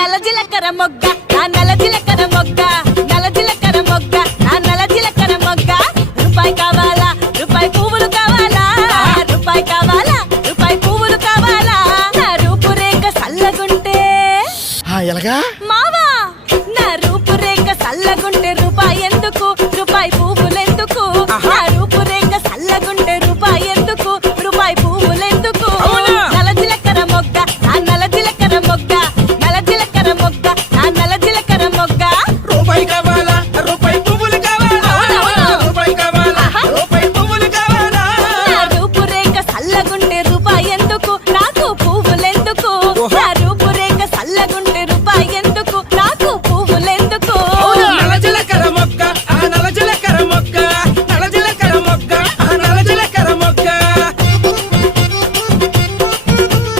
నల్ల జిలకర మొగ్గ ఆ నల్ల జిలకర మొగ్గ నల్ల జిలకర మొగ్గ ఆ నల్ల జిలకర మొగ్గ. రూపాయి కావాలా? రూపాయి పువ్వులు కావాలా? రూపాయి కావాలా? రూపాయి పువ్వులు కావాలా? నా రూపురేఖ సల్లగుంటే. ఎలాగా? మావా నా రూపురేఖ సల్లగుంటే రూపాయి ఎంత